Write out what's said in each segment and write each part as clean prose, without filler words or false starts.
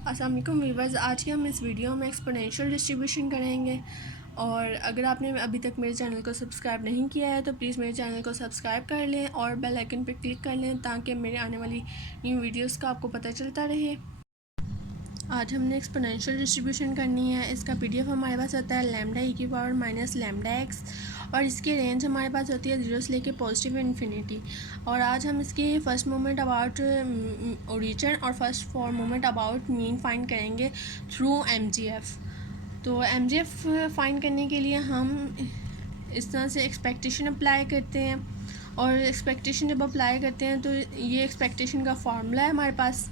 अस्सलाम वालेकुम व्यूअर्स, आज के हम इस वीडियो में एक्सपोनेंशियल डिस्ट्रीब्यूशन करेंगे। और अगर आपने अभी तक मेरे चैनल को सब्सक्राइब नहीं किया है तो प्लीज़ मेरे चैनल को सब्सक्राइब कर लें और बेल आइकन पर क्लिक कर लें ताकि मेरे आने वाली न्यू वीडियोस का आपको पता चलता रहे। आज हमने एक्सपोनेंशियल डिस्ट्रीब्यूशन करनी है। इसका पीडीएफ हमारे पास होता है लैम्डा ई की पावर माइनस लैम्डा एक्स, और इसकी रेंज हमारे पास होती है 0 से लेके पॉजिटिव इन्फिनिटी। और आज हम इसकी फर्स्ट मोमेंट अबाउट ओरिजिन और first for moment about mean find करेंगे थ्रू एमजीएफ। तो एमजीएफ फाइंड करने के लिए हम इस तरह से एक्सपेक्टेशन अप्लाई करते हैं, और एक्सपेक्टेशन जब अप्लाई करते हैं तो ये एक्सपेक्टेशन का फार्मूला है हमारे पास,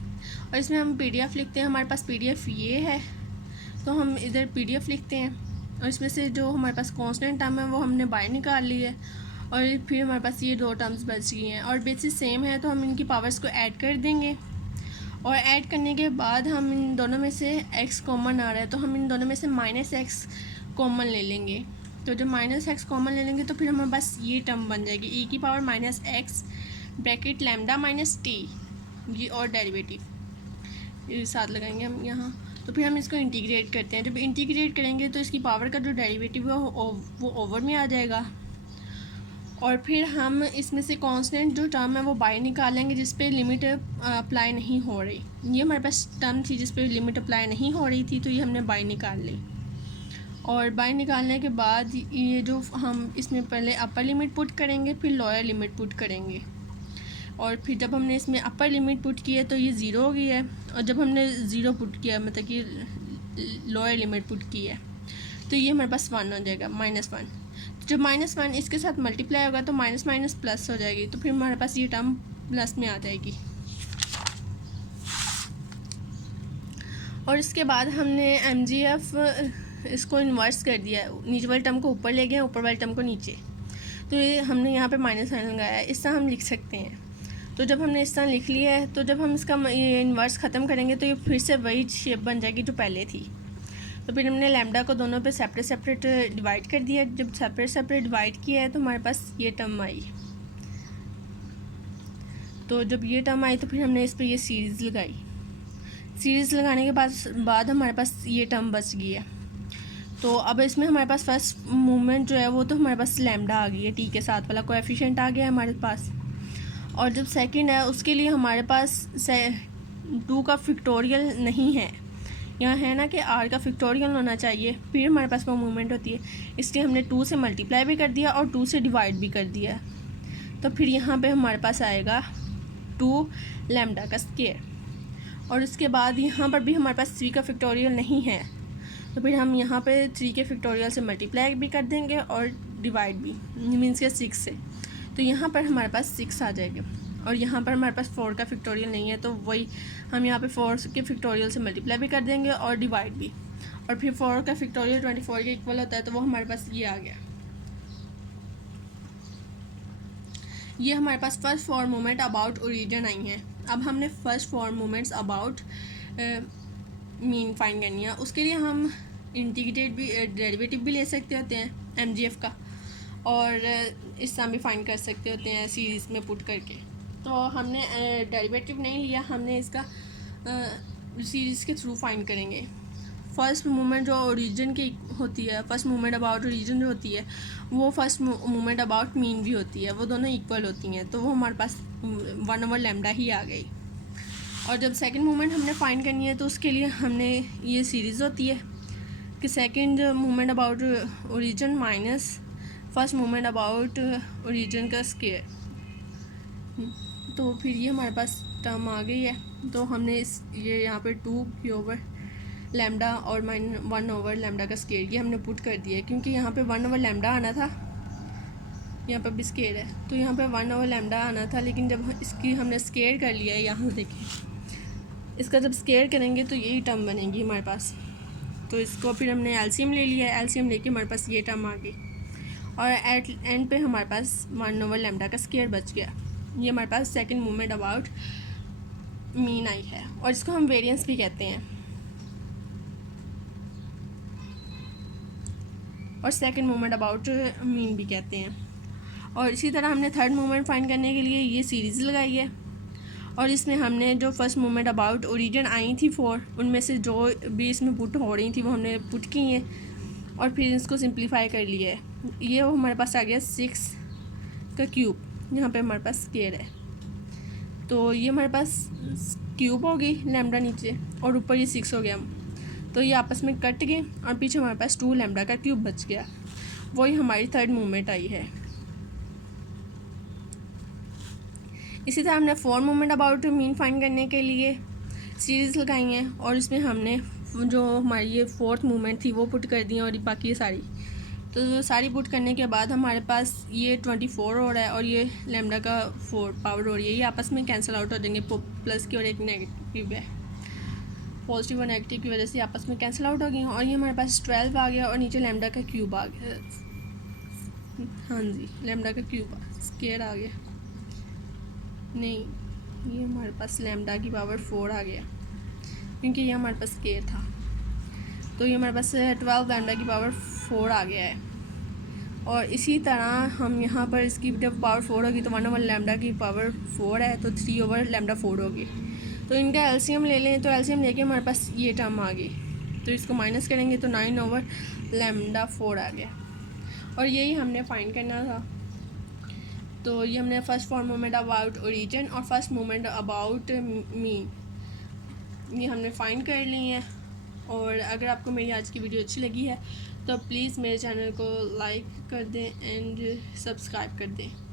और इसमें हम पीडीएफ लिखते हैं। हमारे पास पीडीएफ ये है तो हम इधर पीडीएफ लिखते हैं, और इसमें से जो हमारे पास कांस्टेंट टर्म है वो हमने बाहर निकाल ली है, और फिर हमारे पास ये दो टर्म्स बच गई हैं और बेसिस सेम है तो हम इनकी पावर्स को ऐड कर देंगे। और ऐड करने के बाद हम इन दोनों में से x कॉमन आ रहा है तो हम इन दोनों में से माइनस एक्स कॉमन ले लेंगे। तो जब माइनस एक्स कॉमन ले लेंगे तो फिर हमारे पास ये टर्म बन जाएगी e की power minus x bracket lambda minus T, ये और डेरिवेटिव साथ लगाएंगे हम यहाँ। तो फिर हम इसको इंटीग्रेट करते हैं। जब इंटीग्रेट करेंगे तो इसकी पावर का जो डेरिवेटिव है वो ओवर में आ जाएगा, और फिर हम इसमें से कांस्टेंट जो टर्म है वो बाहर निकालेंगे जिस पे लिमिट अप्लाई नहीं हो रही। ये हमारे पास टर्म थी जिस पे लिमिट अप्लाई नहीं हो रही थी, तो ये हमने बाहर निकाल ली। और बाहर निकालने के बाद ये जो हम इसमें पहले अपर लिमिट पुट करेंगे फिर लोअर लिमिट पुट करेंगे, और फिर जब हमने इसमें अपर लिमिट पुट की है तो ये ज़ीरो हो गई है, और जब हमने ज़ीरो पुट किया मतलब कि लोअर लिमिट पुट की है तो ये हमारे पास 1 हो जाएगा, -1। जब -1 इसके साथ मल्टीप्लाई होगा तो माइनस माइनस प्लस हो जाएगी, तो फिर हमारे पास ये टर्म प्लस में आ जाएगी। और इसके बाद हमने एमजीएफ इसको इन्वर्स कर दिया, नीचे वाले टर्म को ऊपर ले गए, ऊपर वाले टर्म को नीचे। तो ये हमने यहाँ पे माइनस साइन लगाया है, इस तरह हम लिख सकते हैं। तो जब हमने इस तरह लिख लिया है तो जब हम इसका ये इन्वर्स ख़त्म करेंगे तो ये फिर से वही शेप बन जाएगी जो पहले थी। तो फिर हमने लैम्डा को दोनों पे सेपरेट सेपरेट डिवाइड कर दिया। जब सेपरेट सेपरेट डिवाइड किया है तो हमारे पास ये टर्म आई। तो जब ये टर्म आई तो फिर हमने इस पर ये सीरीज़ लगाई। सीरीज़ लगाने के बाद हमारे पास ये टर्म बच गई है। तो अब इसमें हमारे पास फर्स्ट मूवमेंट जो है वो तो हमारे पास लैम्डा आ गई है, टी के साथ वाला कोएफिशिएंट आ गया है हमारे पास। और जब सेकंड है उसके लिए हमारे पास 2 का फिक्टोरियल नहीं है, यहाँ है ना कि r का फिक्टोरियल होना चाहिए फिर हमारे पास वो मूवमेंट होती है। इसलिए हमने 2 से मल्टीप्लाई भी कर दिया और 2 से डिवाइड भी कर दिया, तो फिर यहाँ पे हमारे पास आएगा 2 लैम्डा का स्क्वायर। और इसके बाद यहाँ पर भी हमारे पास 3 का फिक्टोरियल नहीं है, तो फिर हम यहाँ पे 3 के फिक्टोरियल से मल्टीप्लाई भी कर देंगे और डिवाइड भी, मीन्स के 6 से। तो यहाँ पर हमारे पास 6 आ जाएगा, और यहाँ पर हमारे पास 4 का फिक्टोरियल नहीं है तो वही हम यहाँ पे 4 के फिक्टोरियल से मल्टीप्लाई भी कर देंगे और डिवाइड भी। और फिर 4 का फिक्टोरियल 24 के इक्वल होता है, तो वो हमारे पास ये आ गया। ये हमारे पास first for moment about origin आई हैं। अब हमने first for moments about mean find करनी है। उसके लिए हम इंटीग्रेट भी डेरिवेटिव भी ले सकते होते हैं एमजीएफ का, और इस तरह भी फाइंड कर सकते होते हैं सीरीज़ में पुट करके। तो हमने डेरिवेटिव नहीं लिया, हमने इसका सीरीज़ के थ्रू फाइंड करेंगे। फर्स्ट मूवमेंट जो ओरिजिन की होती है, फर्स्ट मूवमेंट अबाउट ओरिजिन जो होती है वो फर्स्ट मूवमेंट अबाउट मीन भी होती है, वो दोनों इक्वल होती हैं, तो वो हमारे पास 1/λ ही आ गई। और जब सेकंड मूवमेंट हमने फाइंड करनी है तो उसके लिए हमने ये सीरीज़ होती है कि second movement about origin minus first movement about origin का स्क्वायर। तो फिर ये हमारे पास टर्म आ गई है। तो हमने ये यहाँ पे 2 की ओवर लैम्डा और 1/λ का स्क्वायर ये हमने पुट कर दिया है, क्योंकि यहाँ पे 1/λ आना था, यहाँ पर भी स्क्वायर है तो यहाँ पे 1/λ आना था, लेकिन जब इसकी हमने स्क्वायर कर लिया है, यहाँ देखें इसका जब स्क्वायर करेंगे तो यही टर्म बनेगी हमारे पास। तो इसको फिर हमने एलसीएम ले लिया है, एलसीएम लेके हमारे पास ये टर्म आ गई, और एट एंड पे हमारे पास 1/λ का स्क्वायर बच गया। ये हमारे पास सेकंड मूवमेंट अबाउट मीन आई है, और इसको हम वेरिएंस भी कहते हैं, और सेकंड मूवमेंट अबाउट मीन भी कहते हैं। और इसी तरह हमने थर्ड मूवमेंट फाइंड करने के लिए ये सीरीज़ लगाई है, और इसमें हमने जो फर्स्ट मूवमेंट अबाउट ओरिजिन आई थी 4, उनमें से जो भी इसमें पुट हो रही थी वो हमने पुट की हैं और फिर इसको सिंप्लीफाई कर लिया है। ये वो हमारे पास आ गया 6 का क्यूब, यहाँ पे हमारे पास स्क्वायर है, तो ये हमारे पास क्यूब हो गई लैम्डा नीचे और ऊपर ये 6 हो गया, तो ये आपस में कट गए और पीछे हमारे पास 2 लैम्डा का क्यूब बच गया। वही हमारी थर्ड मूवमेंट आई है। इसी तरह हमने 4 मूवमेंट अबाउट मीन फाइंड करने के लिए सीरीज़ लगाई हैं और इसमें हमने जो हमारी ये 4th मूवमेंट थी वो पुट कर दी और बाकी ये सारी, तो सारी पुट करने के बाद हमारे पास ये 24 हो रहा है और ये लैम्डा का 4 पावर हो रही है, ये आपस में कैंसिल आउट हो जाएंगे, प्लस की और एक नेगेटिव है, पॉजिटिव और नेगेटिव की वजह से आपस में कैंसिल आउट हो गई और ये हमारे पास 12 आ गया और नीचे लैम्डा का क्यूब आ गया। हाँ जी, लैम्डा का क्यूब स्क्वायर आ गया, नहीं ये हमारे पास लैम्डा की पावर 4 आ गया क्योंकि ये हमारे पास स्क्वायर था, तो ये हमारे पास 12 लैम्डा की पावर 4 आ गया है। और इसी तरह हम यहाँ पर इसकी जब पावर 4 होगी तो 1/, लैम्डा की पावर 4 है तो 3/λ4 होगी, तो इनका एलसीएम ले लें, तो एलसीएम लेके हमारे पास ये टर्म आ गई, तो इसको माइनस करेंगे तो 9/λ4 आ गया और यही हमने फाइंड करना था। तो ये हमने फर्स्ट 4 मूवमेंट अबाउट ओरिजिन और फर्स्ट मूवमेंट अबाउट मीन ये हमने फाइंड कर ली हैं। और अगर आपको मेरी आज की वीडियो अच्छी लगी है तो प्लीज़ मेरे चैनल को लाइक कर दें एंड सब्सक्राइब कर दें।